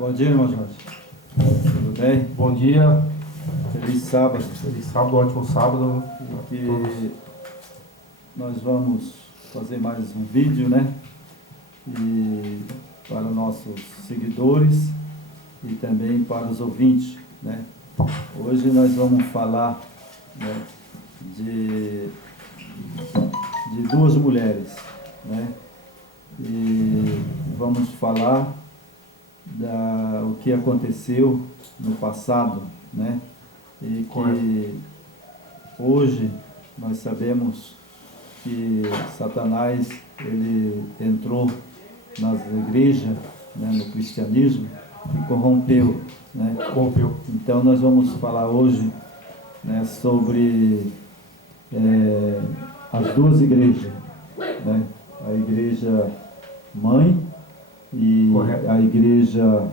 Bom dia, irmão Jorge. Tudo bem? Bom dia, Feliz sábado. feliz sábado, ótimo sábado. Que nós vamos fazer mais um vídeo, né? E para nossos seguidores e também para os ouvintes, né? Hoje nós vamos falar, né, de duas mulheres, né? E vamos falar o que aconteceu no passado, né? E que hoje nós sabemos que Satanás ele entrou nas igrejas, né, no cristianismo e corrompeu, né? Corrompeu. Então nós vamos falar hoje, né, sobre as duas igrejas, né? A igreja mãe e Correto. a igreja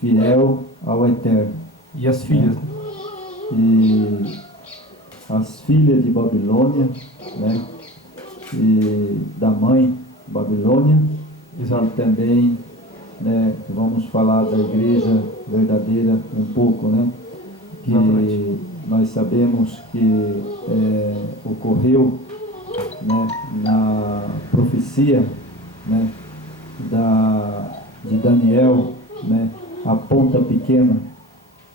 fiel ao Eterno. E as filhas, né? E as filhas de Babilônia, né? E da mãe Babilônia. Exato. E também, né, vamos falar da igreja verdadeira um pouco, né? Que Exatamente. nós sabemos que ocorreu, né, na profecia, né, de Daniel, né, a ponta pequena,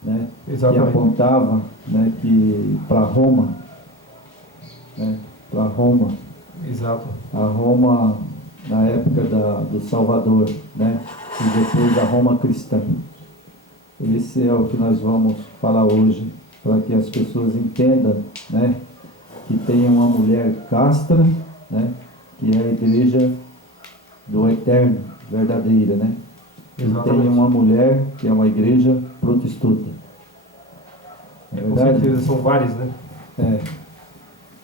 né, que Exatamente. apontava, né, que para Roma, né, para Roma, Exato. a Roma na época do Salvador, né, e depois a Roma cristã. Esse é o que nós vamos falar hoje, para que as pessoas entendam, né, que tem uma mulher castra, né, que é a igreja do Eterno, verdadeira, né? E tem Exatamente. uma mulher que é uma igreja prostituta. É Com verdade? certeza, são várias, né? É.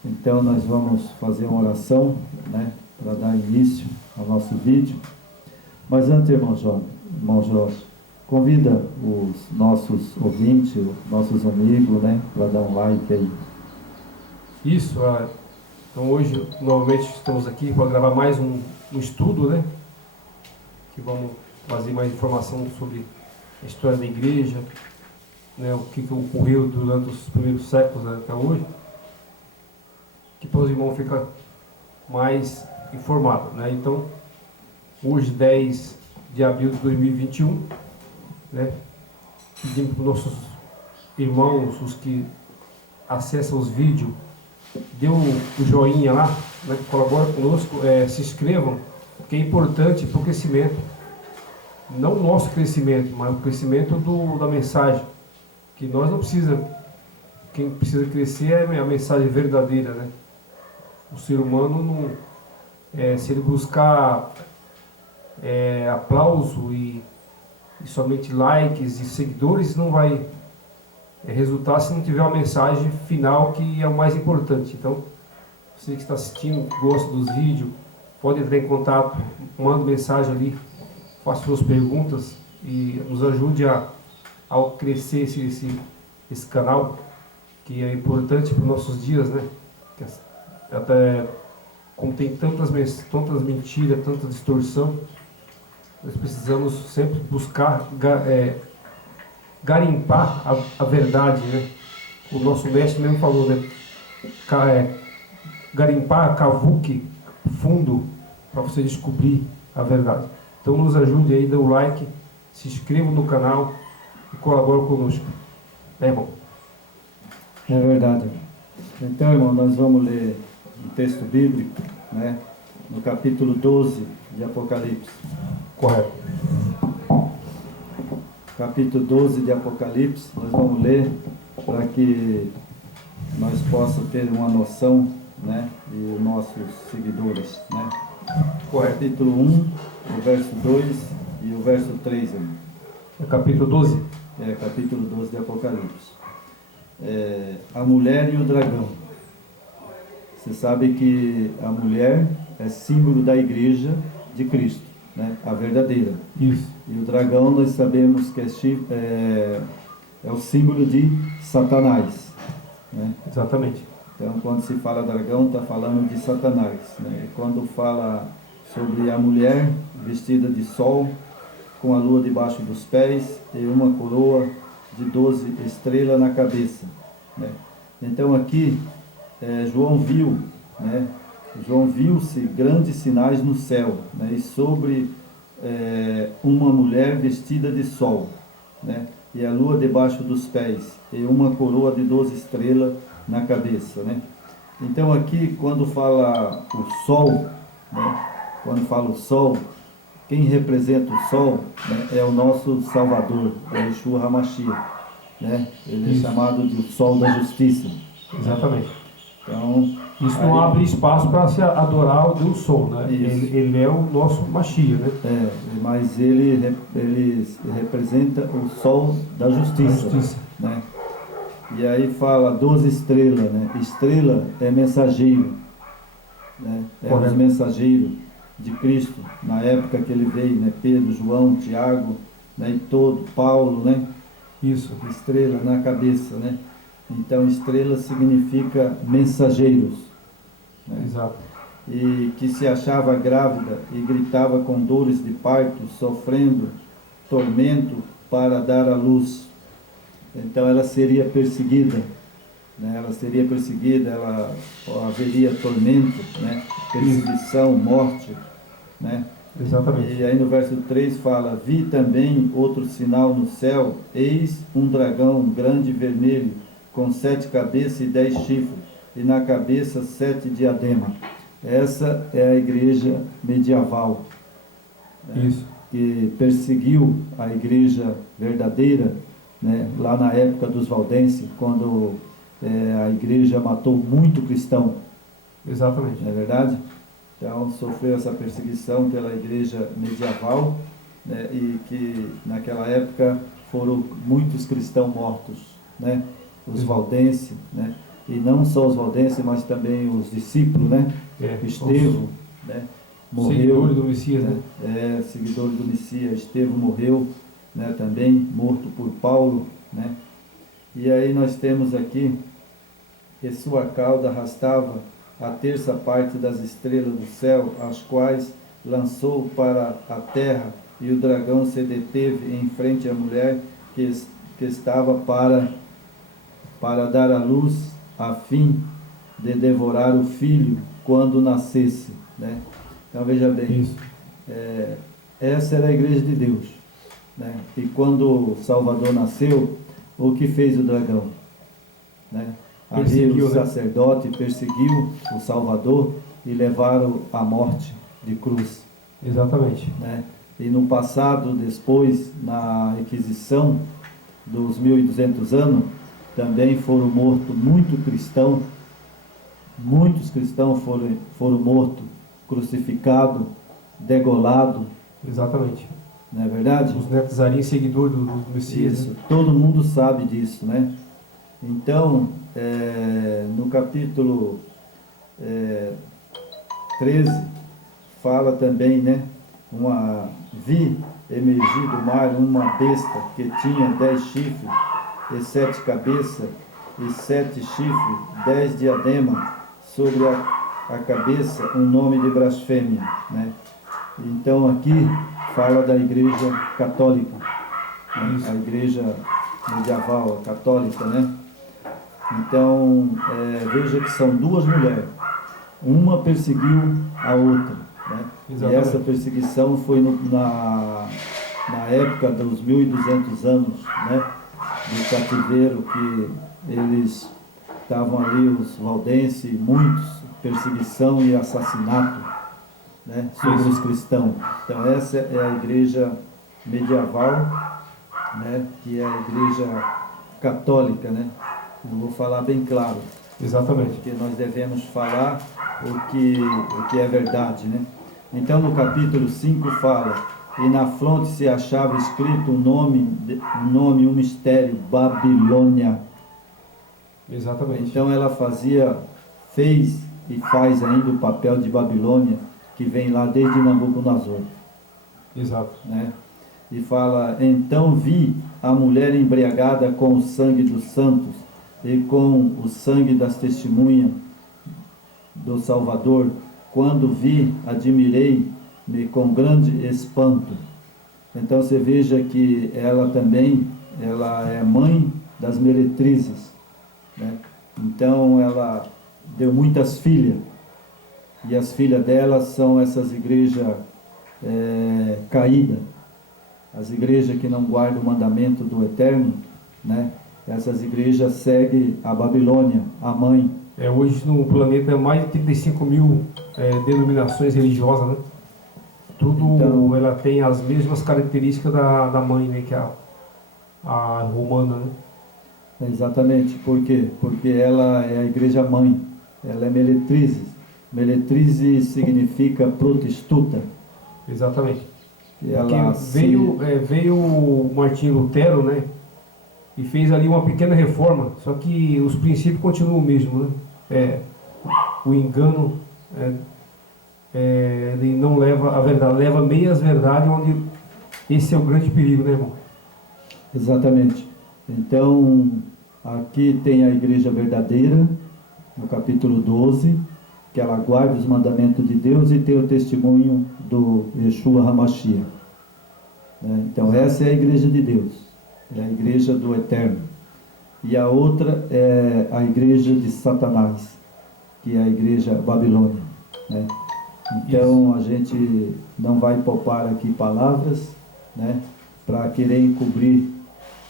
Então nós vamos fazer uma oração, né, para dar início ao nosso vídeo. Mas antes, irmão Jorge, convida os nossos ouvintes, os nossos amigos, né, para dar um like aí. Isso, então hoje, novamente, estamos aqui para gravar mais um estudo, né? Que vamos trazer mais informação sobre a história da igreja, né? O que ocorreu durante os primeiros séculos, né, até hoje. Que para os irmãos ficar mais informados, né? Então, hoje, 10 de abril de 2021, né? Pedimos para os nossos irmãos, os que acessam os vídeos, dê o joinha lá, né? Colabora conosco, se inscrevam, porque é importante para o crescimento, não o nosso crescimento, mas o crescimento da mensagem, que nós não precisamos, quem precisa crescer é a mensagem verdadeira, né? O ser humano, não, se ele buscar aplauso e somente likes e seguidores, não vai resultar se não tiver uma mensagem final, que é o mais importante. Então, você que está assistindo, que gosta dos vídeos, pode entrar em contato, manda mensagem ali, faça suas perguntas e nos ajude a crescer esse canal, que é importante para os nossos dias, né? Até como tem tantas mentiras, tanta distorção, nós precisamos sempre buscar garimpar a verdade, né? O nosso mestre mesmo falou, né? Garimpar, cavuque fundo, para você descobrir a verdade. Então nos ajude aí, dê o like, se inscreva no canal e colabore conosco. É, irmão? É verdade. Então, irmão, nós vamos ler um texto bíblico, né, no capítulo 12 de Apocalipse. Correto. Capítulo 12 de Apocalipse, nós vamos ler para que nós possamos ter uma noção, né, de nossos seguidores, né. Correto. Capítulo 1, o verso 2 e o verso 3, irmão. É capítulo 12? Capítulo 12 de Apocalipse. A mulher e o dragão. Você sabe que a mulher é símbolo da igreja de Cristo, né? A verdadeira. Isso. E o dragão nós sabemos que é o símbolo de Satanás, né? Exatamente. Então quando se fala dragão, está falando de Satanás, né? E quando fala sobre a mulher vestida de sol, com a lua debaixo dos pés e uma coroa de 12 estrelas na cabeça, né? Então aqui João viu, né? João viu-se grandes sinais no céu, né? E sobre uma mulher vestida de sol, né? E a lua debaixo dos pés e uma coroa de 12 estrelas na cabeça, né? Então aqui quando fala o sol, né? Quando fala o sol, quem representa o sol, né, é o nosso Salvador, é Yeshua HaMashiach, né? Ele Isso. é chamado de sol da justiça. Exatamente. Então, Isso não abre espaço para se adorar o Deus Sol, né? Ele é o nosso Mashiach, né? Mas ele representa o sol da justiça, né? E aí fala 12 estrelas, né? Estrela é mensageiro, né? É os mensageiros de Cristo, na época que ele veio, né? Pedro, João, Tiago, né? E todo, Paulo, né? Isso. Estrela na cabeça, né? Então, estrela significa mensageiros, né? Exato. E que se achava grávida e gritava com dores de parto, sofrendo tormento para dar à luz. Então, ela seria perseguida, né? Ela seria perseguida, ela haveria tormento, né? Perseguição, morte, né? Exatamente. E aí no verso 3 fala: vi também outro sinal no céu, eis um dragão grande e vermelho, com 7 cabeças e 10 chifres, e na cabeça 7 diademas. Essa é a igreja medieval, né? Isso. Que perseguiu a igreja verdadeira, né? Lá na época dos valdenses, quando a igreja matou muito cristão. Exatamente. Não é verdade? Então, sofreu essa perseguição pela igreja medieval, né? E que naquela época foram muitos cristãos mortos, né? Os valdenses, né? E não só os valdenses, mas também os discípulos, né? Estevão, né? Morreu. Seguidores do Messias, né? Seguidores do Messias. Estevão morreu, né? Também morto por Paulo, né? E aí nós temos aqui que sua cauda arrastava a terça parte das estrelas do céu, as quais lançou para a terra, e o dragão se deteve em frente à mulher que estava para dar à luz, a fim de devorar o filho quando nascesse, né? Então veja bem, essa era a igreja de Deus, né? E quando o Salvador nasceu, o que fez o dragão, né? Ali o sacerdote perseguiu o Salvador e levaram à morte de cruz. Exatamente. Né? E no passado, depois, na Inquisição dos 1200 anos, também foram mortos muitos cristãos foram mortos, crucificados, degolados. Exatamente. Não é verdade? Os Netzarim, seguidores do Messias. Isso, todo mundo sabe disso, né? Então, no capítulo 13, fala também, né? Vi emergir do mar uma besta que tinha 10 chifres e 7 cabeças, e 7 chifres, 10 diademas, sobre a cabeça um nome de blasfêmia, né? Então aqui fala da igreja católica, né? A igreja medieval, a católica, né? Então, veja que são duas mulheres, uma perseguiu a outra, né? E essa perseguição foi na época dos 1200 anos, né? Do cativeiro, que eles estavam ali, os valdenses, muitos, perseguição e assassinato, né? Sobre os cristãos. Então essa é a igreja medieval, né? Que é a igreja católica, né? Eu vou falar bem claro. Exatamente. Porque nós devemos falar o que é verdade, né? Então no capítulo 5 fala: e na fronte se achava escrito um nome, um mistério, Babilônia. Exatamente. Então ela fez e faz ainda o papel de Babilônia, que vem lá desde Nabucodonosor. Exato. Né? E fala: então vi a mulher embriagada com o sangue dos santos e com o sangue das testemunhas do Salvador. Quando vi, admirei-me com grande espanto. Então você veja que ela também, ela é mãe das meretrizes, né? Então ela deu muitas filhas, e as filhas dela são essas igrejas caídas, as igrejas que não guardam o mandamento do Eterno, né? Essas igrejas seguem a Babilônia, a mãe. Hoje no planeta mais de 35 mil denominações religiosas, né? Tudo, Então, ela tem as mesmas características da mãe, né? Que é a romana, né? exatamente, por quê? Porque ela é a igreja mãe, ela é meretrizes. Meretrizes significa prostituta. Exatamente. E Porque ela veio o Martinho Lutero, né? E fez ali uma pequena reforma, só que os princípios continuam o mesmo, né? O engano ele não leva a verdade, leva meias verdades, onde esse é o grande perigo, né, irmão? Exatamente. Então, aqui tem a igreja verdadeira, no capítulo 12, que ela guarda os mandamentos de Deus e tem o testemunho do Yeshua HaMashiach, né? Então, essa é a igreja de Deus, é a igreja do Eterno. E a outra é a igreja de Satanás, que é a igreja Babilônia, né? Então, a gente não vai poupar aqui palavras, né, para querer encobrir,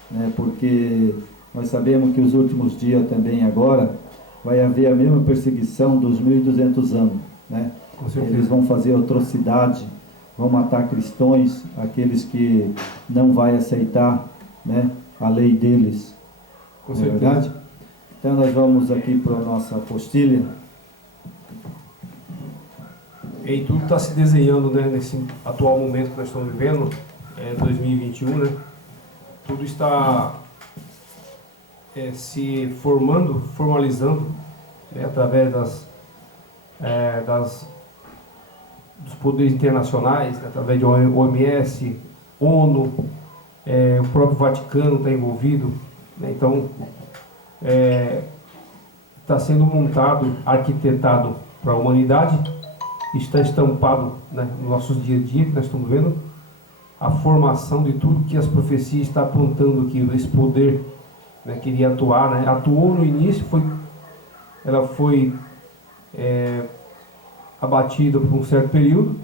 né, porque nós sabemos que os últimos dias também agora vai haver a mesma perseguição dos 1200 anos, né? Com certeza. Eles vão fazer atrocidade, vão matar cristãos, aqueles que não vai aceitar, né, a lei deles. Com Não é certeza. verdade? Então nós vamos aqui para a nossa apostilha. E tudo está se desenhando, né, nesse atual momento que nós estamos vivendo, 2021, né? Tudo está se formalizando, né, através dos poderes internacionais, né, através de OMS, ONU, o próprio Vaticano está envolvido, né? Então, está sendo montado, arquitetado para a humanidade, está estampado, né, nos nossos dia a dia, que nós estamos vendo a formação de tudo que as profecias estão apontando aqui, esse poder, né, que iria atuar, né? Atuou no início, ela foi abatida por um certo período,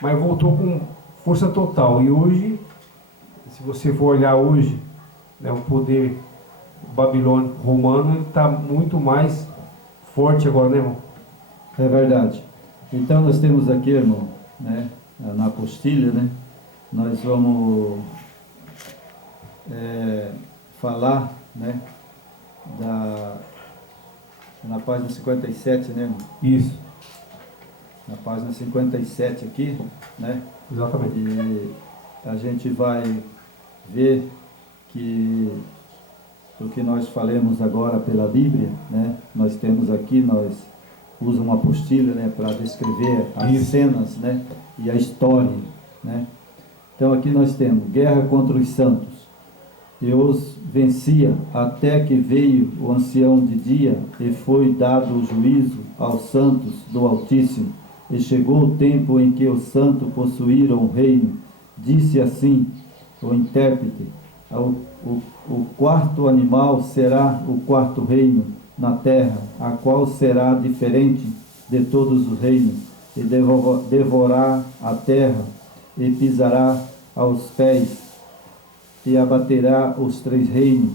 mas voltou com força total. E hoje, se você for olhar hoje, né, o poder babilônico romano está muito mais forte agora, né, irmão? É verdade. Então nós temos aqui, irmão, né, na apostilha, né, nós vamos falar, né, na página 57, né, irmão? Isso. Na página 57 aqui, né? Exatamente. E a gente vai ver que o que nós falamos agora pela Bíblia, né? Nós temos aqui, nós usamos uma apostila, né, para descrever as cenas, né, e a história, né? Então aqui nós temos guerra contra os santos. E os vencia até que veio o ancião de dia e foi dado o juízo aos santos do Altíssimo. E chegou o tempo em que os santos possuíram o reino. Disse assim o intérprete: o quarto animal será o quarto reino na terra, a qual será diferente de todos os reinos, e devorará a terra, e pisará aos pés, e abaterá os três reinos,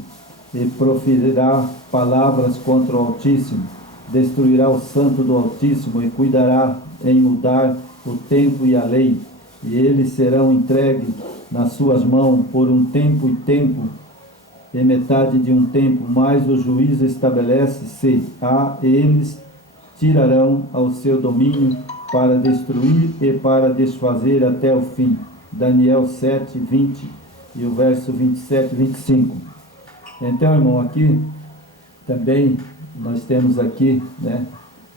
e proferirá palavras contra o Altíssimo, destruirá o santo do Altíssimo, e cuidará em mudar o tempo e a lei, e eles serão entregues nas suas mãos por um tempo e metade de um tempo, mas o juízo estabelece-se a eles, tirarão ao seu domínio para destruir e para desfazer até o fim. Daniel 7, 20 e o verso 27 e 25. Então, irmão, aqui também nós temos aqui, né,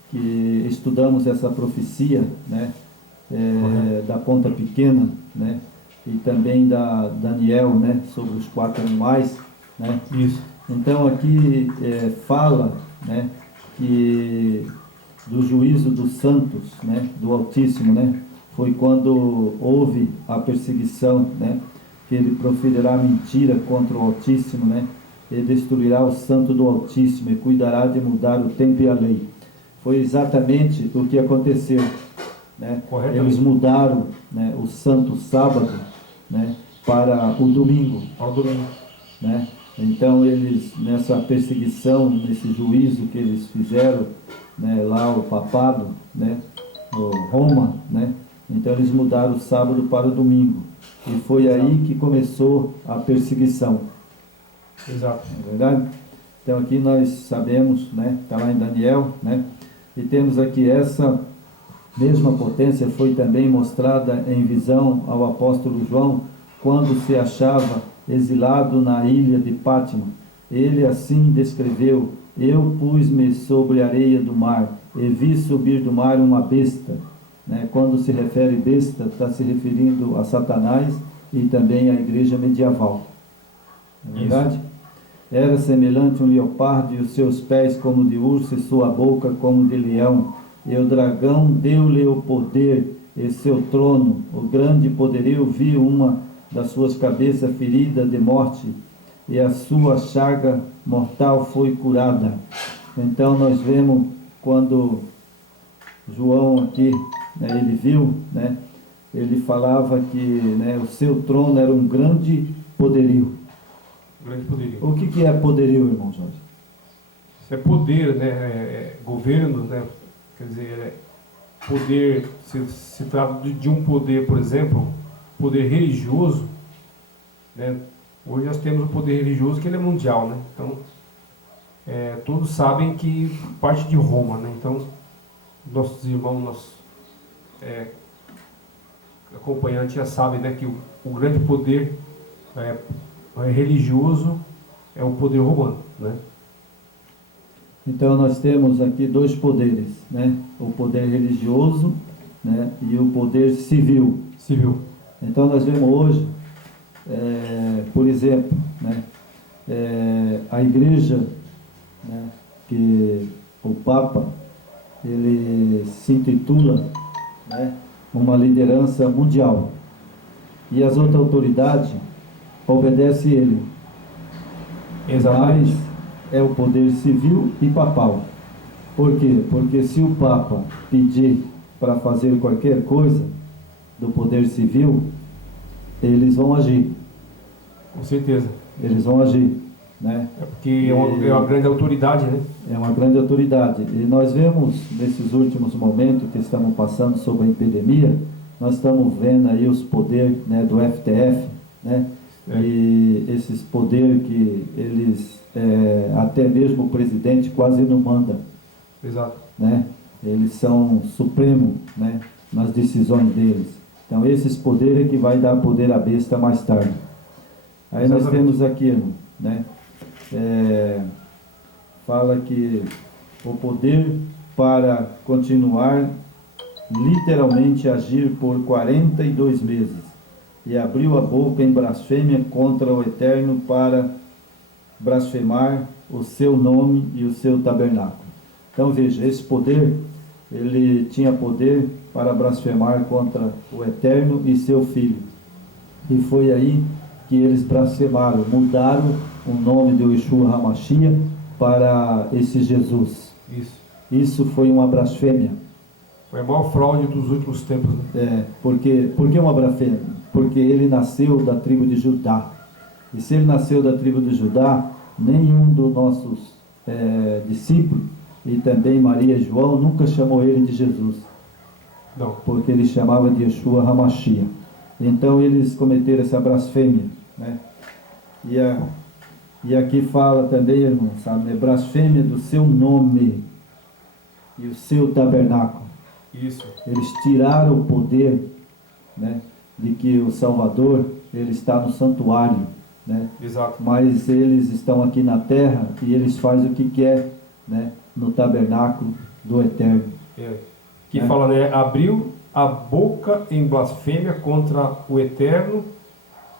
que estudamos essa profecia, né, da ponta pequena, né, e também da Daniel, né, sobre os quatro animais, né? Isso. Então aqui fala, né, que do juízo dos santos, né, do Altíssimo, né, foi quando houve a perseguição, né? Que ele proferirá mentira contra o Altíssimo, né? E destruirá o santo do Altíssimo e cuidará de mudar o tempo e a lei. Foi exatamente o que aconteceu, né? Eles mudaram, né, o santo sábado, né, para o domingo, né? Então eles, nessa perseguição, nesse juízo que eles fizeram, né, lá o papado, né, o Roma, né, então eles mudaram o sábado para o domingo, e foi aí que começou a perseguição. Exato. Não é verdade? Então aqui nós sabemos, né, está lá em Daniel, né, e temos aqui essa mesma potência foi também mostrada em visão ao apóstolo João, quando se achava exilado na ilha de Pátimo. Ele assim descreveu: eu pus-me sobre a areia do mar e vi subir do mar uma besta, né? Quando se refere besta, está se referindo a Satanás e também à igreja medieval. Não é verdade? Era semelhante a um leopardo, e os seus pés como de urso, e sua boca como de leão. E o dragão deu-lhe o poder e seu trono, o grande poderio. Viu uma das suas cabeças ferida de morte, e a sua chaga mortal foi curada. Então nós vemos quando João aqui, né, ele viu, né, ele falava que, né, o seu trono era um grande poderio. Grande poderio. O que é poderio, irmão Jorge? Isso é poder, né? Governo, né? Quer dizer, poder, se trata de um poder, por exemplo, poder religioso, né? Hoje nós temos o poder religioso que ele é mundial, né? Então, todos sabem que parte de Roma, né? Então, nossos irmãos, nossos acompanhantes já sabem, né, que o grande poder religioso é o poder romano, né? Então nós temos aqui dois poderes, né? O poder religioso, né, e o poder civil. Então nós vemos hoje, por exemplo, né, a igreja, né, que o Papa, ele se intitula, né, uma liderança mundial, e as outras autoridades obedecem ele. Exatamente. Mas é o poder civil e papal. Por quê? Porque se o Papa pedir para fazer qualquer coisa do poder civil, eles vão agir. Com certeza. Eles vão agir, né? É porque é uma grande autoridade, né? É uma grande autoridade. E nós vemos, nesses últimos momentos que estamos passando sobre a epidemia, nós estamos vendo aí os poderes, né, do FTF, né? E esses poderes que eles, até mesmo o presidente quase não manda. Exato. Né? Eles são supremos, né, nas decisões deles. Então esses poderes é que vai dar poder à besta mais tarde. Aí nós temos aqui, irmão, né, fala que o poder para continuar literalmente agir por 42 meses, e abriu a boca em blasfêmia contra o Eterno para blasfemar o seu nome e o seu tabernáculo. Então veja, esse poder, ele tinha poder para blasfemar contra o Eterno e seu Filho. E foi aí que eles blasfemaram, mudaram o nome de Yeshua HaMashiach para esse Jesus. Isso foi uma blasfêmia. Foi a maior fraude dos últimos tempos, né? Por que uma blasfêmia? Porque ele nasceu da tribo de Judá. E se ele nasceu da tribo de Judá, nenhum dos nossos discípulos, e também Maria e João, nunca chamou ele de Jesus. Não. Porque ele chamava de Yeshua HaMashiach. Então eles cometeram essa blasfêmia, né? E aqui fala também, irmão, sabe, blasfêmia do seu nome e o seu tabernáculo. Isso. Eles tiraram o poder, né, de que o Salvador, ele está no santuário, né? Exato. Mas eles estão aqui na terra e eles fazem o que quer, né, no tabernáculo do Eterno. Que fala, né, abriu a boca em blasfêmia contra o Eterno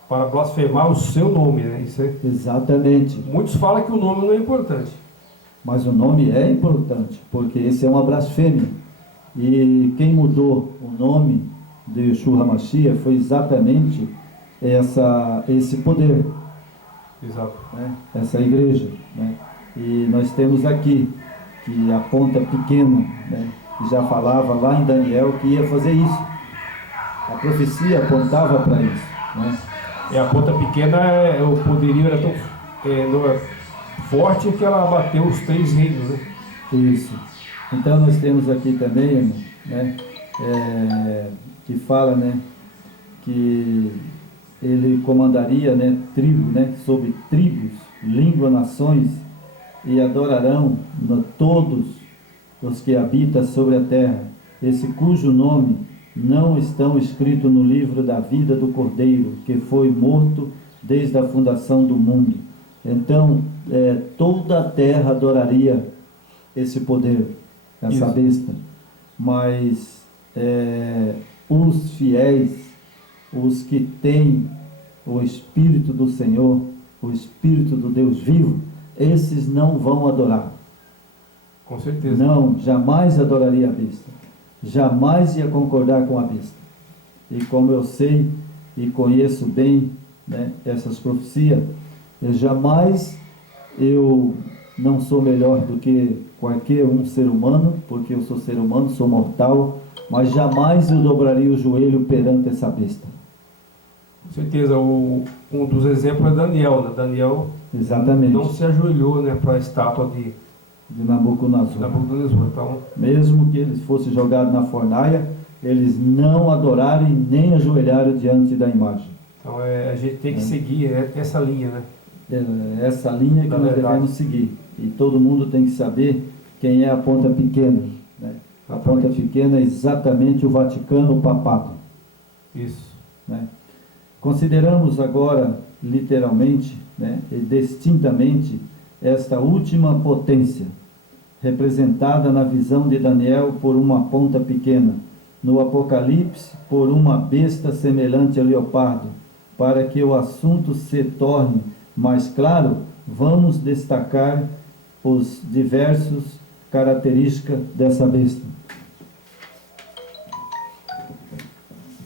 para blasfemar o seu nome, né? Isso é... Exatamente. Muitos falam que o nome não é importante. Mas o nome é importante, porque esse é uma blasfêmia. E quem mudou o nome de Yeshua HaMashiach foi exatamente esse poder, Exato. né? Essa igreja, né? E nós temos aqui que a ponta pequena, né, que já falava lá em Daniel que ia fazer isso. A profecia apontava para isso, né? E a ponta pequena, o poderio era tão forte que ela abateu os 3 reinos, né? Isso. Então nós temos aqui também, irmão, né, que fala, né, que ele comandaria, né, tribo, né, sobre tribos, língua, nações, e adorarão todos os que habitam sobre a terra, esse cujo nome não estão escrito no livro da vida do Cordeiro, que foi morto desde a fundação do mundo. Então, toda a terra adoraria esse poder, essa Isso. besta. Mas os fiéis, os que têm o Espírito do Senhor, o Espírito do Deus vivo, esses não vão adorar. Com certeza. Não, jamais adoraria a besta. Jamais ia concordar com a besta. E como eu sei e conheço bem, né, essas profecias, eu não sou melhor do que qualquer um ser humano, porque eu sou ser humano, sou mortal, mas jamais eu dobraria o joelho perante essa besta. Com certeza. Um dos exemplos é Daniel, né? Daniel Exatamente. não se ajoelhou, né, para a estátua de Nabucodonosor. Nabucodonosor. Então, Mesmo que eles fossem jogados na fornalha, eles não adoraram e nem ajoelharam diante da imagem. então a gente tem que seguir essa linha, né? Essa linha que Na nós verdade. devemos seguir. E todo mundo tem que saber quem é a ponta pequena, né? A ponta pequena é exatamente o Vaticano, o papado, Isso. né? Consideramos agora, literalmente, né, e distintamente, esta última potência, representada na visão de Daniel por uma ponta pequena, no Apocalipse por uma besta semelhante a leopardo. Para que o assunto se torne mais claro, vamos destacar os diversos características dessa besta.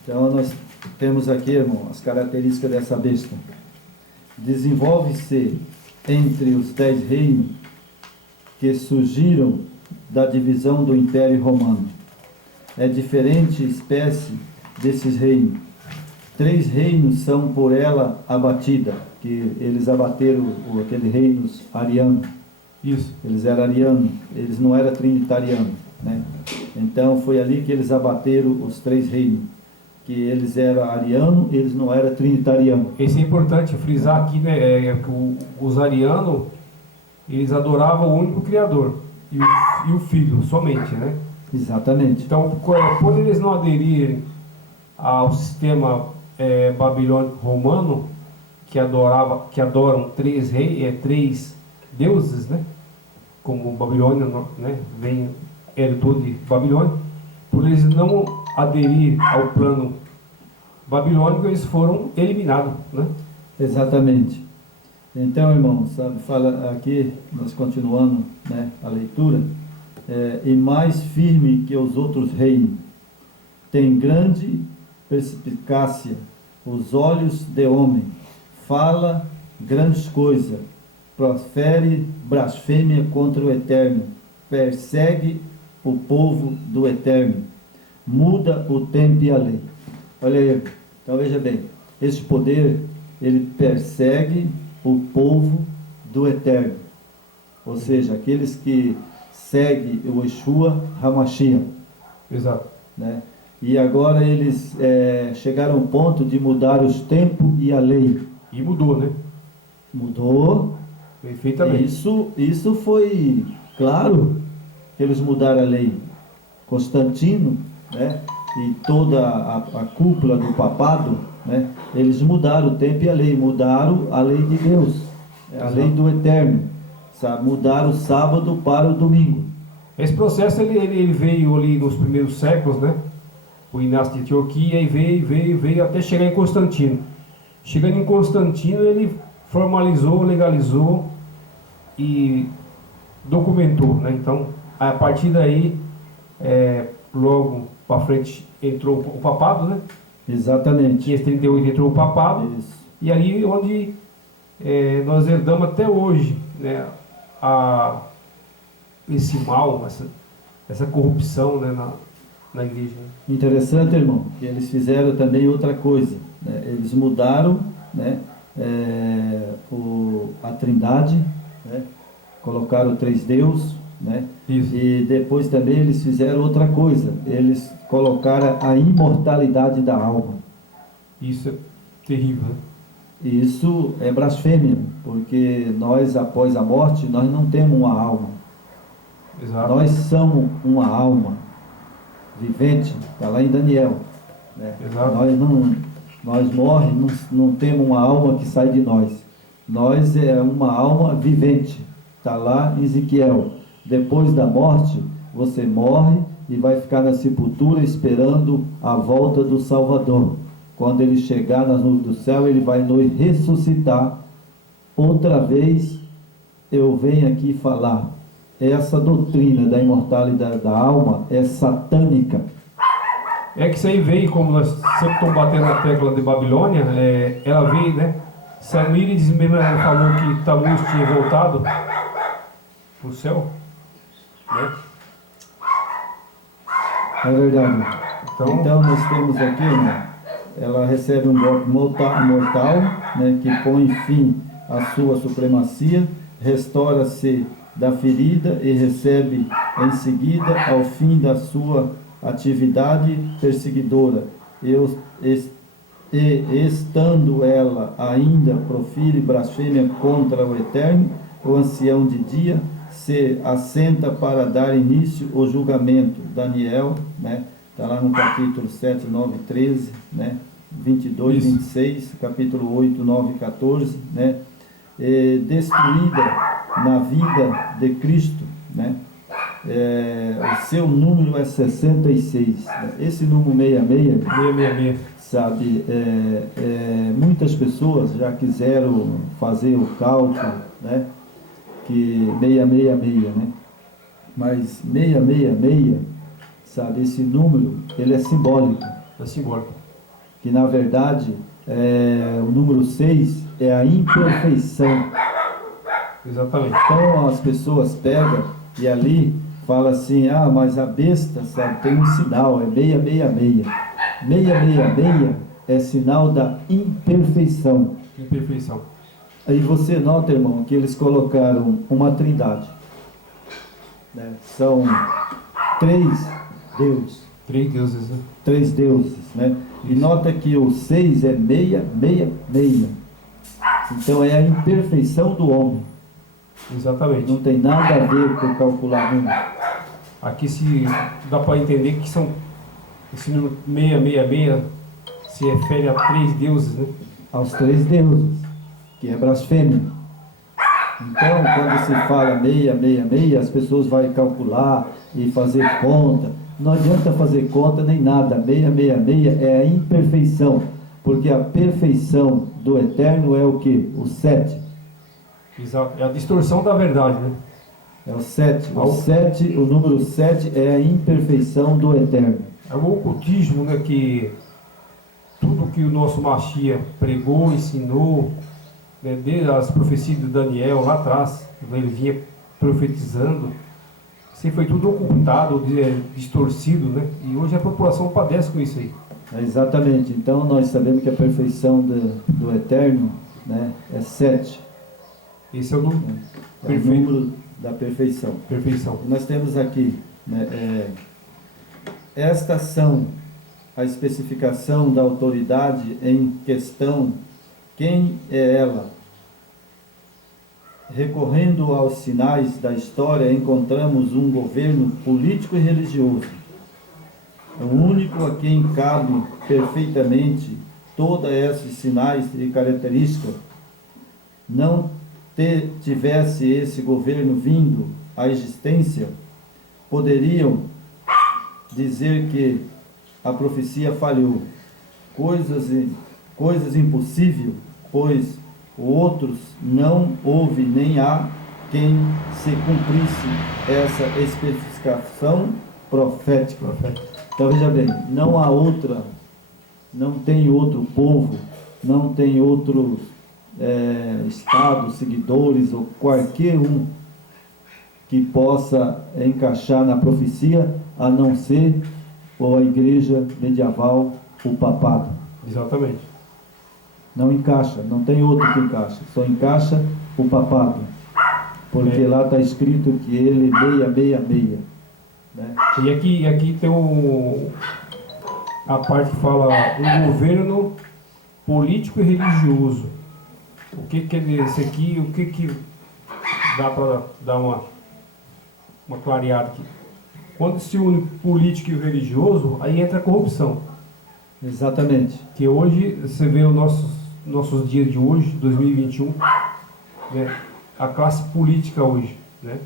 Então nós temos aqui, irmão, as características dessa besta. Desenvolve-se entre os 10 reinos que surgiram da divisão do Império Romano. É diferente espécie desses reinos. 3 reinos são por ela abatida, que eles abateram aquele reinos ariano. Isso. Eles eram arianos, eles não eram trinitarianos, né? Então foi ali que eles abateram os 3 reinos, que eles eram arianos, eles não eram trinitarianos. Isso é importante frisar aqui, né? Que os arianos, eles adoravam o único Criador e o Filho, somente, né? Exatamente. Então, quando eles não aderirem ao sistema babilônico romano, que adoram 3 reis, 3 deuses, né? Como Babilônia, né? Herdou de Babilônia. Por eles não aderir ao plano babilônico, eles foram eliminados, né? Exatamente. Então, irmão, sabe, fala aqui, nós continuando, né, a leitura, e mais firme que os outros reinos, tem grande perspicácia, os olhos de homem, fala grandes coisas, profere blasfêmia contra o Eterno, persegue o povo do Eterno, muda o tempo e a lei. Olha aí, então veja bem, esse poder, ele persegue o povo do Eterno, ou seja, aqueles que seguem o Yeshua HaMashiach. Exato. Né? E agora eles chegaram ao ponto de mudar os tempos e a lei. E mudou, né? Mudou. Perfeitamente. Isso foi claro que eles mudaram a lei. Constantino, né, e toda a cúpula do papado, né, eles mudaram o tempo e a lei, mudaram a lei de Deus, a lei do Eterno, sabe? Mudaram o sábado para o domingo. Esse processo ele veio ali nos primeiros séculos, né? O Inácio de Antioquia, e veio até chegar em Constantino. Chegando em Constantino, ele formalizou, legalizou e documentou, né? Então, a partir daí, logo para frente entrou o papado, né? Exatamente. 538 entrou o papado, Isso. e ali onde nós herdamos até hoje, né, esse mal, essa corrupção, né, na igreja. Interessante, irmão, que eles fizeram também outra coisa, né? Eles mudaram, né, a Trindade, né? Colocaram três deus, né? Isso. E depois também eles fizeram outra coisa, eles colocaram a imortalidade da alma. Isso é terrível, né? E isso é blasfêmia, porque nós, após a morte, nós não temos uma alma. Exato. Nós somos uma alma vivente, está lá em Daniel, né? Exato. Nós morremos, não temos uma alma que sai de nós. Nós é uma alma vivente, está lá em Ezequiel. Depois da morte, você morre e vai ficar na sepultura esperando a volta do Salvador. Quando ele chegar nas nuvens do céu, ele vai nos ressuscitar. Outra vez, eu venho aqui falar, essa doutrina da imortalidade da alma é satânica. É que isso aí veio, como nós sempre estamos batendo na tecla de Babilônia, ela veio, né? Samírides mesmo falou que Tammuz tinha voltado para o céu, né? É verdade. Então nós temos aqui, né, ela recebe um golpe mortal, né, que põe fim à sua supremacia, restaura-se da ferida e recebe em seguida ao fim da sua atividade perseguidora. Estando ela ainda profere blasfêmia contra o Eterno, o ancião de dia se assenta para dar início ao julgamento. Daniel, né? Está lá no capítulo 7, 9, 13, né? 22, Isso. 26, capítulo 8, 9, 14, né? Destruída na vida de Cristo, né? O seu número é 66. Esse número 66, 666. sabe, muitas pessoas já quiseram fazer o cálculo, né? Que 666, né? Mas 666, sabe, esse número, ele é simbólico. É simbólico. Que na verdade, o número 6 é a imperfeição. Exatamente. Então as pessoas pegam e ali fala assim, mas a besta, sabe, tem um sinal, é 666. 666 é sinal da imperfeição. Imperfeição. Aí você nota, irmão, que eles colocaram uma trindade, né? São três deuses. Três deuses, né? Três deuses, né? E nota que o 6 é 666. Então é a imperfeição do homem. Exatamente. Não tem nada a ver com calcular número. Aqui se dá para entender que são esse número 666 se refere a três deuses, né? Aos três deuses, que é blasfêmia. Então, quando se fala 666, as pessoas vão calcular e fazer conta. Não adianta fazer conta nem nada. 666 é a imperfeição, porque a perfeição do Eterno é o que? O 7. Exato. É a distorção da verdade, né? É o 7. O número 7 é a imperfeição do Eterno. É o ocultismo, né? Que tudo que o nosso Mashiach pregou, ensinou, né, desde as profecias de Daniel lá atrás, quando ele vinha profetizando, isso foi tudo ocultado, distorcido, né? E hoje a população padece com isso aí. Exatamente. Então nós sabemos que a perfeição do Eterno, né, é 7. Esse é o número É o perfeito. número da perfeição. Perfeição. E nós temos aqui, né, esta ação, a especificação da autoridade em questão, quem é ela? Recorrendo aos sinais da história, encontramos um governo político e religioso, o único a quem cabe perfeitamente todos esses sinais e características. Não tivesse esse governo vindo à existência, poderiam dizer que a profecia falhou. Coisas impossíveis, pois outros não houve nem há quem se cumprisse essa especificação profética. Profética. Então veja bem, não há outra, não tem outro povo, não tem outro estado, seguidores ou qualquer um que possa encaixar na profecia, a não ser ou a igreja medieval, o papado. Exatamente. Não encaixa, não tem outro que encaixa, só encaixa o papado, porque lá está escrito que ele meia, né? E aqui tem a parte que fala um governo político e religioso. O que é esse aqui? O que dá para dar uma clareada aqui? Quando se une político e religioso, aí entra a corrupção. Exatamente. Que hoje, você vê os nossos dias de hoje, 2021, né, a classe política hoje, né?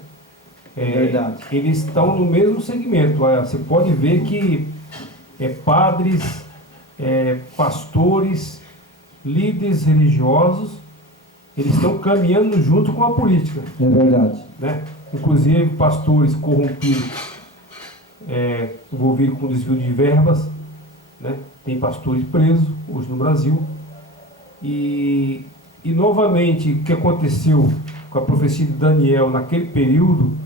Verdade. Eles estão no mesmo segmento. Você pode ver que padres, pastores, líderes religiosos, eles estão caminhando junto com a política. É verdade. Né? Inclusive pastores corrompidos, envolvidos com desvio de verbas, né? Tem pastores presos hoje no Brasil. E novamente, o que aconteceu com a profecia de Daniel naquele período,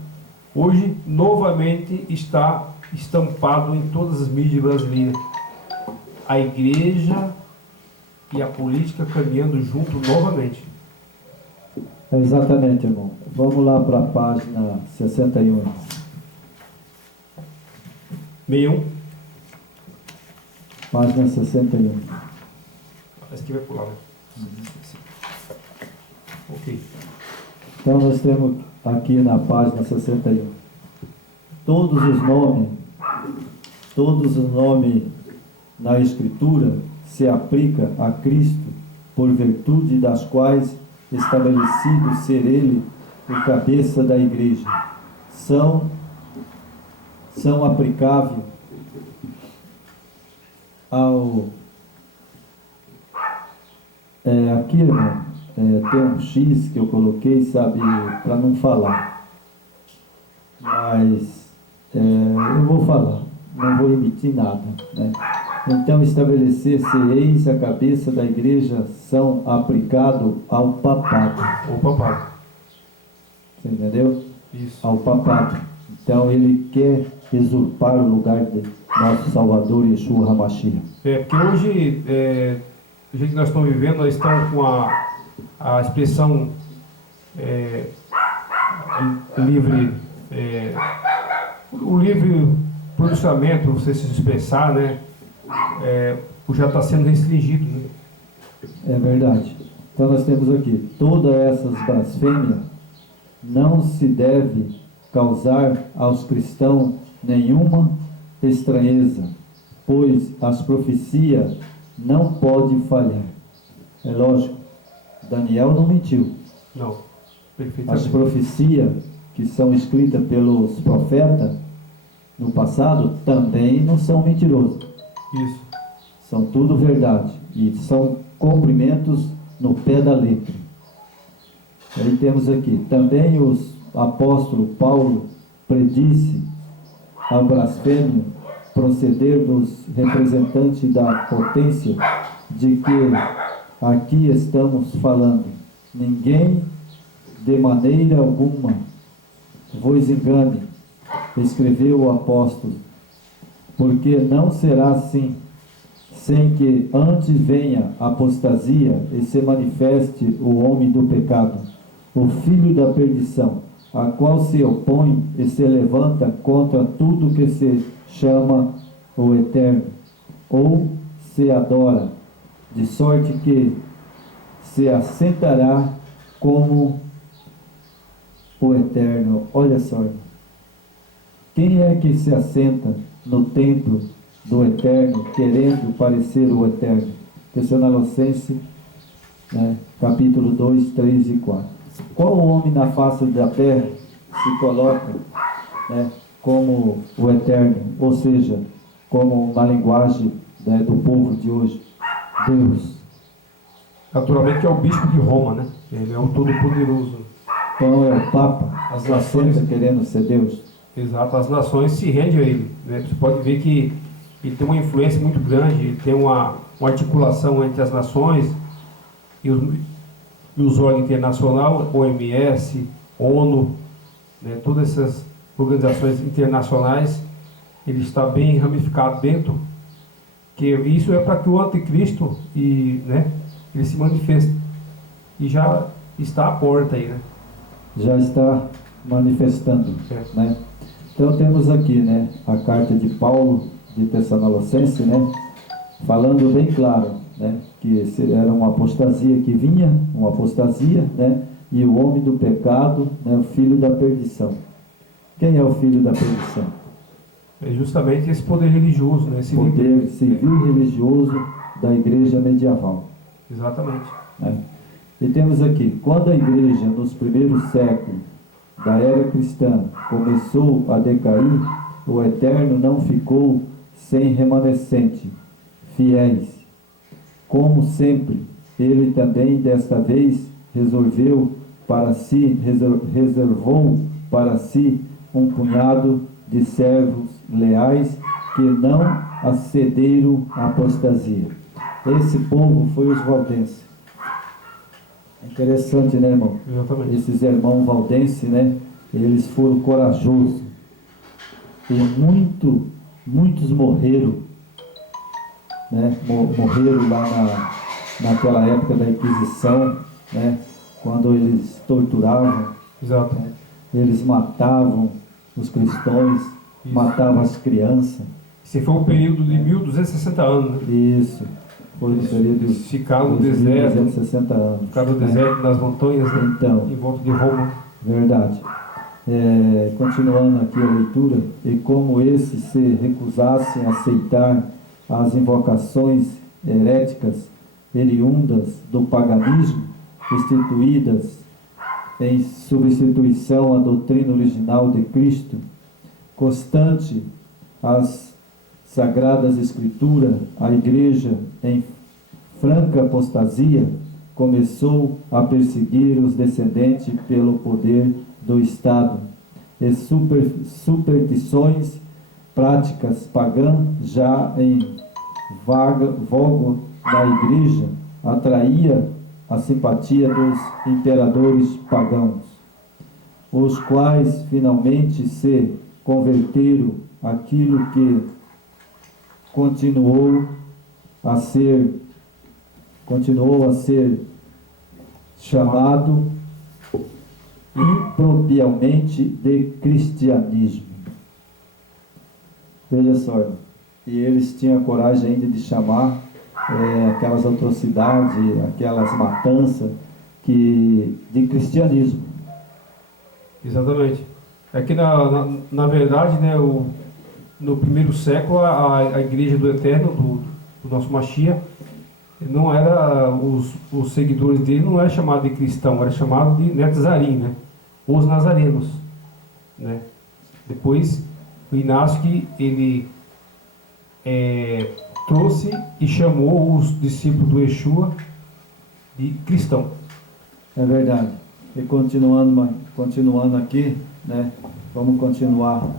hoje novamente está estampado em todas as mídias brasileiras. A igreja e a política caminhando junto novamente. Exatamente, irmão. Vamos lá para a página 61. 61. Página 61. Esse aqui vai pular, né? Ok. Então nós temos aqui na página 61. Todos os nomes na Escritura se aplica a Cristo, por virtude das quais estabelecido ser ele o cabeça da igreja. São aplicáveis ao... aqui, irmão, tem um X que eu coloquei, sabe, para não falar. Mas eu vou falar, não vou emitir nada, né? Então, estabelecer-se eis a cabeça da igreja são aplicado ao papado. O papado. Você entendeu? Isso. Ao papado. Então, ele quer usurpar o lugar de nosso Salvador, Yeshua HaMashiach. Porque hoje, do jeito que nós estamos vivendo, nós estamos com a expressão livre, o livre pronunciamento, você se expressar, né? Já está sendo restringido, né? É verdade. Então nós temos aqui, todas essas blasfêmias não se deve causar aos cristãos nenhuma estranheza, pois as profecias não podem falhar. É lógico, Daniel não mentiu. Não, perfeitamente. As profecias que são escritas pelos profetas no passado também não são mentirosas. Isso. São tudo verdade e são cumprimentos no pé da letra. Aí temos aqui, também os apóstolos Paulo predisse a blasfêmia proceder dos representantes da potência de que aqui estamos falando. Ninguém de maneira alguma vos engane, escreveu o apóstolo, porque não será assim, sem que antes venha a apostasia e se manifeste o homem do pecado, o filho da perdição, a qual se opõe e se levanta contra tudo que se chama o Eterno, ou se adora, de sorte que se assentará como o Eterno. Olha só, quem é que se assenta no templo do Eterno, querendo parecer o Eterno? Tessalonicenses, né, capítulo 2, 3 e 4. Qual homem na face da terra se coloca, né, como o Eterno, ou seja, como na linguagem, né, do povo de hoje? Deus. Naturalmente que é o bispo de Roma, né? Ele é o Todo-Poderoso. Então é o Papa, as nações querendo ser Deus. Exato, as nações se rendem a ele, né? Você pode ver que ele tem uma influência muito grande, ele tem uma articulação entre as nações e os órgãos internacionais, OMS, ONU, né? Todas essas organizações internacionais, ele está bem ramificado dentro, que isso é para que o anticristo né, ele se manifeste, e já está à porta aí, né? Já está manifestando, né? Então temos aqui, né, a carta de Paulo de Tessalonicenses, né, falando bem claro, né, que era uma apostasia que vinha, uma apostasia, né, e o homem do pecado, né, o filho da perdição. Quem é o filho da perdição? É justamente esse poder religioso, né? Esse poder civil e religioso da igreja medieval. Exatamente. Né? E temos aqui, quando a igreja nos primeiros séculos da era cristã começou a decair, o Eterno não ficou sem remanescente, fiéis. Como sempre, ele também desta vez reservou para si um punhado de servos leais que não acederam à apostasia. Esse povo foi os valdenses. Interessante, né, irmão? Exatamente. Esses irmãos valdenses, né? Eles foram corajosos. E muitos morreram, né? Morreram lá naquela época da Inquisição, né? Quando eles torturavam. Exato. Né? Eles matavam os cristãos, Isso. matavam as crianças. Esse foi um período de 1260 anos, né? Isso. Foi um período de ficaram no deserto, 260 anos. Ficaram no deserto, nas montanhas, né? Então, em volta de Roma. Verdade. Continuando aqui a leitura, e como esses se recusassem a aceitar as invocações heréticas oriundas do paganismo, instituídas em substituição à doutrina original de Cristo, constante às Sagradas Escrituras, a Igreja, em franca apostasia, começou a perseguir os descendentes pelo poder do Estado. E superstições, práticas pagãs já em voga na Igreja, atraía a simpatia dos imperadores pagãos, os quais finalmente se converteram àquilo que continuou a ser chamado impropriamente de cristianismo. Veja só, irmão. E eles tinham a coragem ainda de chamar aquelas atrocidades, aquelas matanças de cristianismo. Exatamente. É que na verdade, né, no primeiro século, a igreja do Eterno, do nosso Mashiach, não era, os seguidores dele não era chamado de cristão, era chamado de Netzarim, né? Os nazarenos, né? Depois o Inácio, que ele trouxe e chamou os discípulos do Yeshua de cristão. É verdade. E continuando aqui, né? Vamos continuar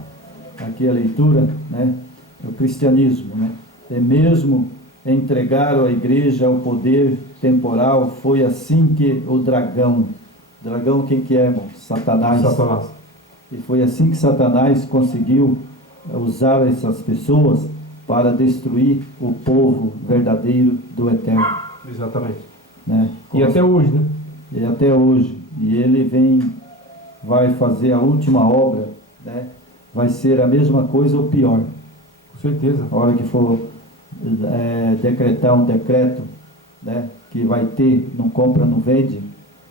aqui a leitura, né? O cristianismo, né? E mesmo entregaram a igreja ao poder temporal, foi assim que o dragão quem que é, irmão? Satanás. E foi assim que Satanás conseguiu usar essas pessoas para destruir o povo verdadeiro do Eterno. Exatamente. Né? E até hoje, né? E até hoje. E ele vai fazer a última obra, né? Vai ser a mesma coisa ou pior. Com certeza. A hora que for decretar um decreto, né? Que vai ter, não compra, não vende,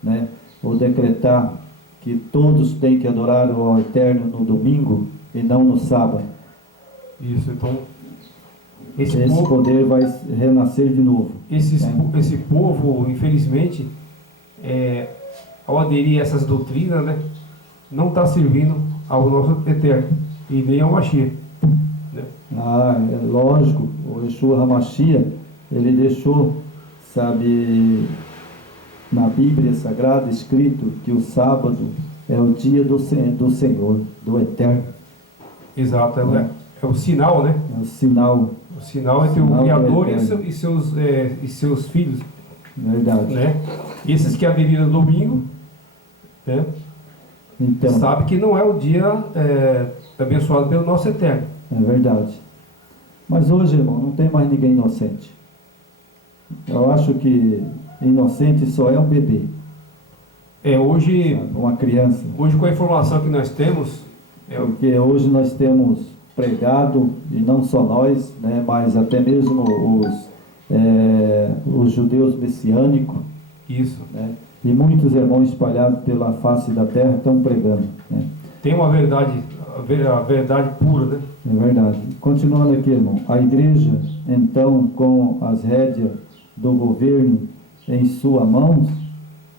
né? Ou decretar que todos têm que adorar o Eterno no domingo e não no sábado. Isso, então esse poder vai renascer de novo. Esse povo, infelizmente, ao aderir a essas doutrinas, né, não está servindo ao nosso Eterno e nem ao Mashiach, né? É lógico, o Yeshua HaMashiach, ele deixou, sabe, na Bíblia Sagrada escrito que o sábado é o dia do Senhor, do Eterno. Exato, Né? é o sinal, né? É o sinal, O sinal entre o Sinal do Criador Eterno. e seus filhos, verdade. né? E esses que aderiram no domingo, né? Então, Sabe que não é o dia abençoado pelo nosso Eterno. é verdade. Mas hoje, irmão, não tem mais ninguém inocente. Eu acho que inocente só é um bebê, Hoje, sabe? Uma criança. hoje com a informação que nós temos, Porque hoje nós temos pregado, e não só nós, né, mas até mesmo os judeus messiânicos, isso. né, e muitos irmãos espalhados pela face da terra estão pregando. Né? Tem uma verdade, a verdade pura, né? É verdade. Continuando aqui, irmão. A igreja, então, com as rédeas do governo em suas mãos,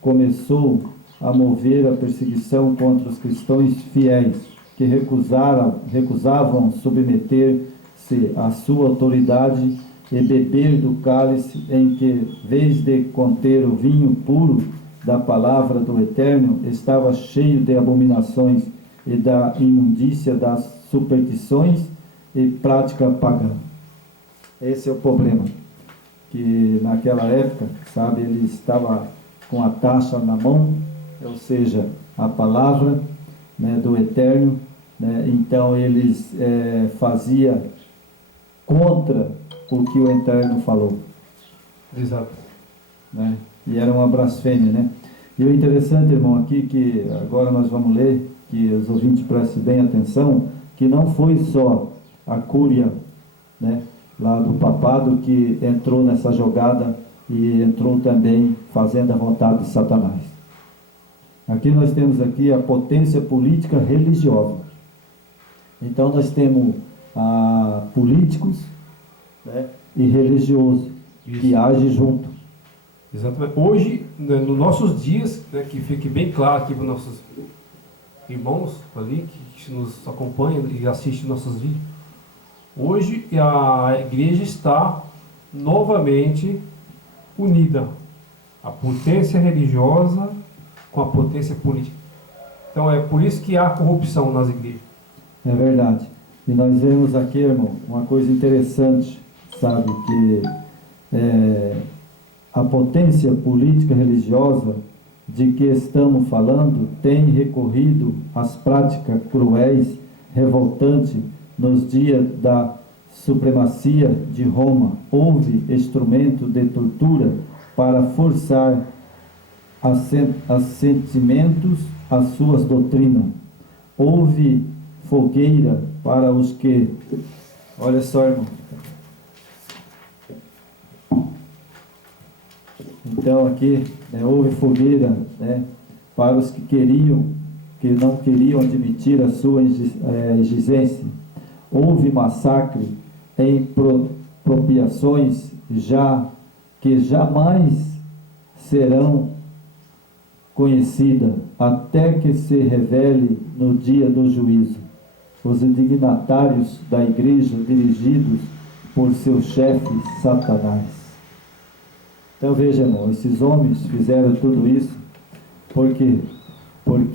começou a mover a perseguição contra os cristãos fiéis, que recusavam submeter-se à sua autoridade e beber do cálice em que, vez de conter o vinho puro da palavra do Eterno, estava cheio de abominações e da imundícia das superstições e prática pagã. Esse é o problema, que naquela época, sabe, ele estava com a taça na mão, ou seja, a palavra, né, do Eterno, né, então eles faziam contra o que o Eterno falou. Exato. Né? E era uma blasfêmia, né? E o interessante, irmão, aqui, que agora nós vamos ler, que os ouvintes prestem bem atenção, que não foi só a cúria, né, lá do papado que entrou nessa jogada e entrou também fazendo a vontade de Satanás. Aqui nós temos aqui a potência política religiosa. Então nós temos políticos, né, e religiosos que agem junto. Exatamente. Hoje, né, nos nossos dias, né, que fique bem claro aqui para os nossos irmãos ali que nos acompanham e assistem nossos vídeos, hoje a igreja está novamente unida, a potência religiosa com a potência política. Então é por isso que há corrupção nas igrejas. É verdade. E nós vemos aqui, irmão, uma coisa interessante, sabe, que a potência política religiosa de que estamos falando tem recorrido às práticas cruéis, revoltantes nos dias da supremacia de Roma. Houve instrumento de tortura para forçar assentimentos às suas doutrinas. Houve fogueira para os que... Olha só, irmão. Então aqui, houve fogueira, né, para os que não queriam admitir a sua existência. Houve massacre em propriações que jamais serão conhecidas, até que se revele no dia do juízo. Os indignatários da igreja, dirigidos por seu chefe Satanás. Então veja, irmão, esses homens fizeram tudo isso porque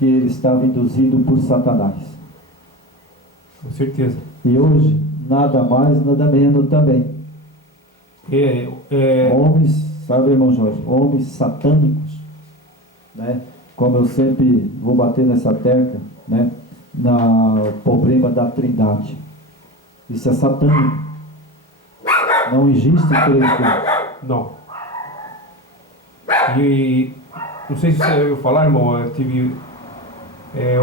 eles estavam induzidos por Satanás. Com certeza. E hoje, nada mais, nada menos também. Homens, sabe, irmão Jorge, homens satânicos, né? Como eu sempre vou bater nessa tecla, né? No problema da trindade. Isso é satânico. Não existe três Deus. Não. E não sei se você ouviu falar, irmão, eu tive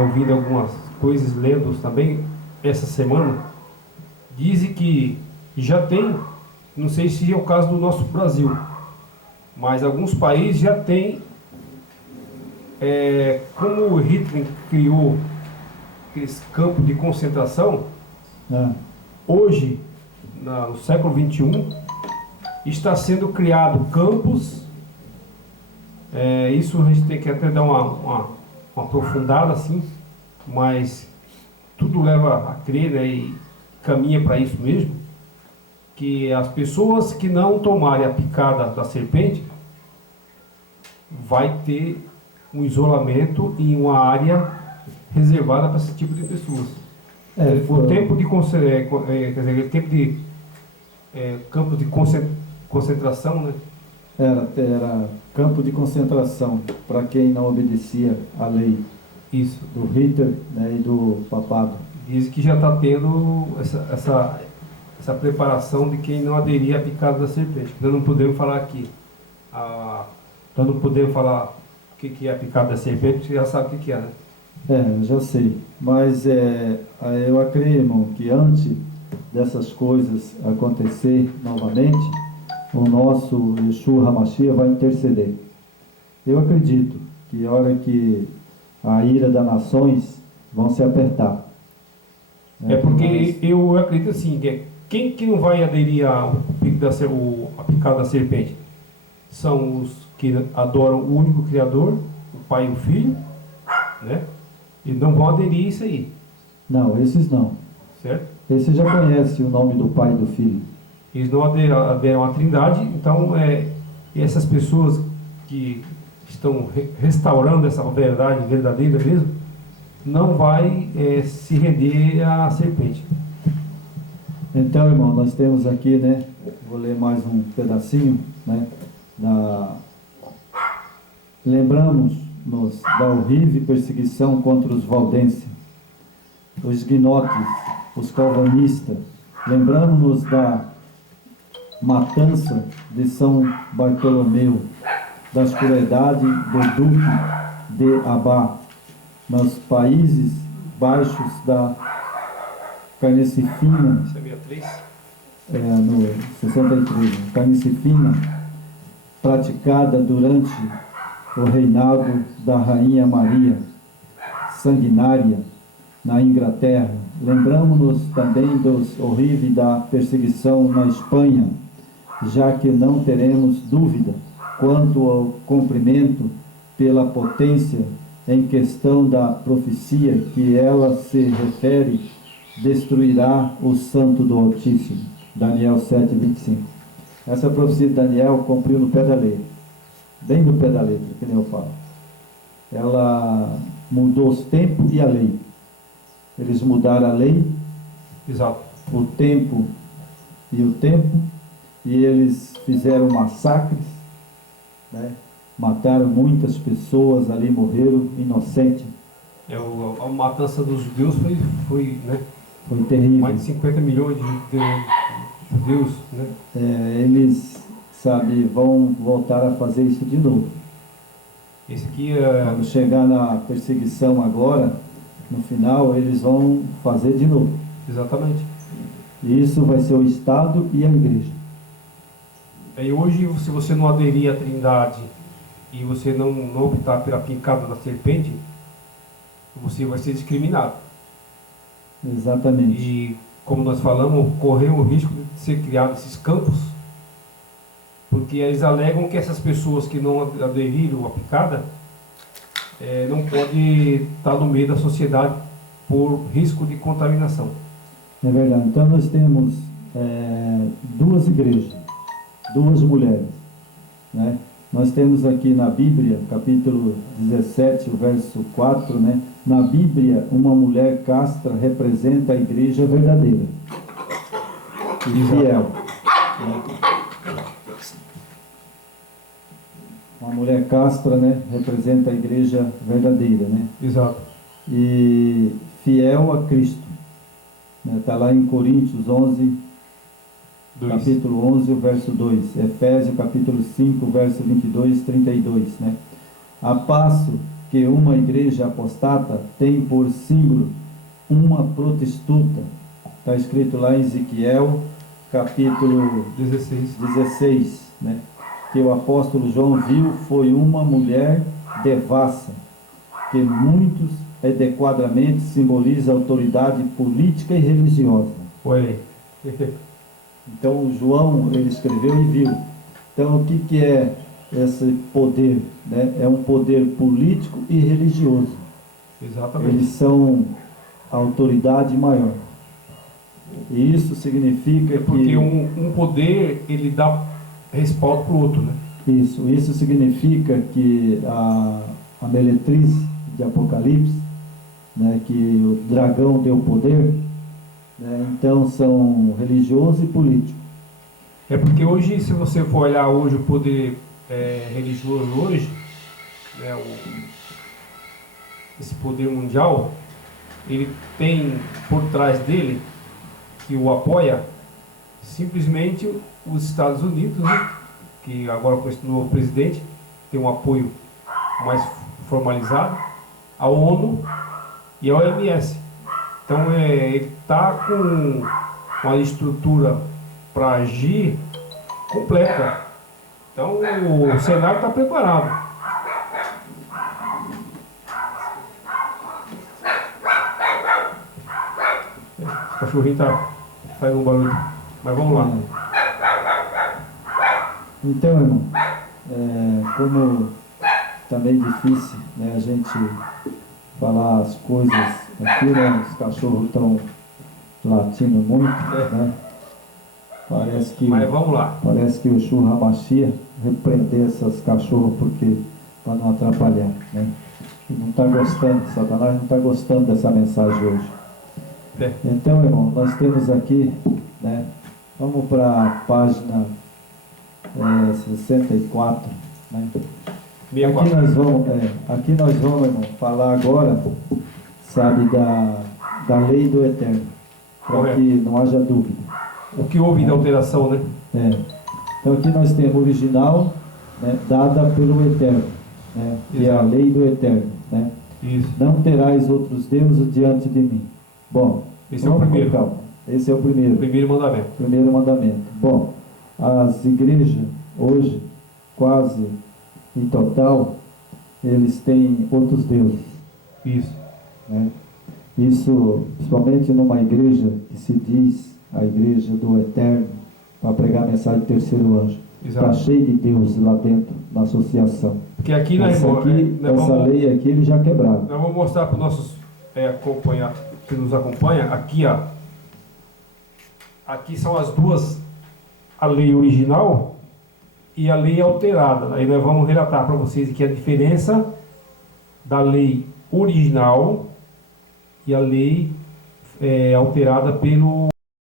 ouvindo algumas coisas, lendo também essa semana. Dizem que já tem, não sei se é o caso do nosso Brasil, mas alguns países já tem, como o Hitler criou aqueles campos de concentração, hoje, no século XXI, está sendo criado campos. Isso a gente tem que até dar uma aprofundada assim, mas tudo leva a crer, né, e caminha para isso mesmo, que as pessoas que não tomarem a picada da serpente vai ter um isolamento em uma área reservada para esse tipo de pessoas. O tempo de quer dizer, aquele tempo de campo de concentração, né? Era campo de concentração para quem não obedecia à lei Isso. do Hitler, né, e do papado. Diz que já está tendo essa preparação de quem não aderia à picada da serpente. Nós não podemos falar aqui. Nós não podemos falar o que é a picada da serpente, você já sabe o que é, né? Eu já sei. Mas eu acredito, irmão, que antes dessas coisas acontecer novamente, o nosso Yeshua HaMashiach vai interceder. Eu acredito que a hora que a ira das nações vão se apertar. Né? Porque eu acredito assim, que quem que não vai aderir a picada da serpente? São os que adoram o único Criador, o Pai e o Filho, né? E não vão aderir a isso aí. Não, esses não. Certo? Esses já conhecem o nome do Pai e do Filho. Eles não aderam à Trindade, então essas pessoas que estão restaurando essa verdade verdadeira mesmo, não vai se render à serpente. Então, irmão, nós temos aqui, né, vou ler mais um pedacinho, né, lembramos-nos da horrível perseguição contra os valdenses, os guinotes, os calvinistas, lembramos-nos da matança de São Bartolomeu, das crueldades do Duque de Abá, nos Países Baixos da Carnificina, no 63, carnificina praticada durante o reinado da Rainha Maria, sanguinária, na Inglaterra. Lembramos-nos também dos horríveis da perseguição na Espanha, já que não teremos dúvida quanto ao cumprimento pela potência em questão da profecia que ela se refere, destruirá o santo do Altíssimo. Daniel 7:25. Essa profecia de Daniel cumpriu no pé da letra, bem no pé da letra, que nem eu falo. Ela mudou os tempos e a lei. Eles mudaram a lei, exato, o tempo, e eles fizeram massacres, né? Mataram muitas pessoas ali, morreram inocentes. A matança dos judeus foi, né? Foi terrível. Mais de 50 milhões de judeus, né? Eles, vão voltar a fazer isso de novo. Esse aqui Quando chegar na perseguição agora, no final, eles vão fazer de novo. Exatamente. E isso vai ser o Estado e a Igreja. E hoje, se você não aderir à Trindade e você não optar pela picada da serpente, você vai ser discriminado. Exatamente. E, como nós falamos, correr o risco de ser criados esses campos, porque eles alegam que essas pessoas que não aderiram à picada não podem estar no meio da sociedade por risco de contaminação. É verdade. Então nós temos duas igrejas, duas mulheres, né? Nós temos aqui na Bíblia, capítulo 17, o verso 4, né? Na Bíblia, uma mulher castra representa a igreja verdadeira e fiel. Uma mulher castra, né, representa a igreja verdadeira, né? Exato. E fiel a Cristo. Está lá em Coríntios 11, 2. capítulo 11, o verso 2. Efésios, capítulo 5, verso 22 e 32, né? A passo que uma igreja apostata tem por símbolo uma prostituta. Está escrito lá em Ezequiel, capítulo 16, né? Que o apóstolo João viu foi uma mulher devassa, que muitos adequadamente simboliza a autoridade política e religiosa. Foi. Então o João, ele escreveu e viu. Então o que é esse poder? Né? É um poder político e religioso. Exatamente. Eles são a autoridade maior. E isso significa porque que... um poder, ele dá respaldo para o outro, né? Isso significa que a meretriz de Apocalipse, né, que o dragão deu poder, né? Então são religioso e político. É porque hoje, se você for olhar hoje o poder religioso hoje, né, esse poder mundial, ele tem por trás dele, que o apoia, simplesmente os Estados Unidos, né, que agora com esse novo presidente tem um apoio mais formalizado, a ONU e a OMS. Então ele está com uma estrutura para agir completa. Então o cenário está preparado. O cachorrinho está fazendo um barulho, mas vamos lá. Então, irmão, como está meio difícil, né, a gente falar as coisas aqui, né, os cachorros estão latindo muito, né? Mas vamos lá. Parece que o Shua Hamashia repreender esses cachorros porque para não atrapalhar, né? E não está gostando, Satanás não está gostando dessa mensagem hoje. Então, irmão, nós temos aqui, né? Vamos para a página 64, né? Aqui nós vamos, irmão, falar agora, sabe, da lei do Eterno, para que não haja dúvida. O que houve de alteração, né? Então aqui nós temos o original, né, dada pelo Eterno, né, que é a lei do Eterno, né? Isso. Não terás outros deuses diante de mim. Bom, esse é o primeiro. Calma. Esse é o primeiro. Primeiro mandamento. Primeiro mandamento. Bom, as igrejas hoje, quase em total, eles têm outros deuses. Isso. Né? Isso, principalmente numa igreja que se diz a igreja do Eterno, para pregar a mensagem do terceiro anjo. Está cheio de Deus lá dentro, na associação. Porque aqui essa lei aqui eles já quebraram. Nós vamos mostrar para os nossos que nos acompanha, aqui, ó. Aqui são as duas, a lei original e a lei alterada. Aí nós vamos relatar para vocês aqui a diferença da lei original e a lei alterada pelo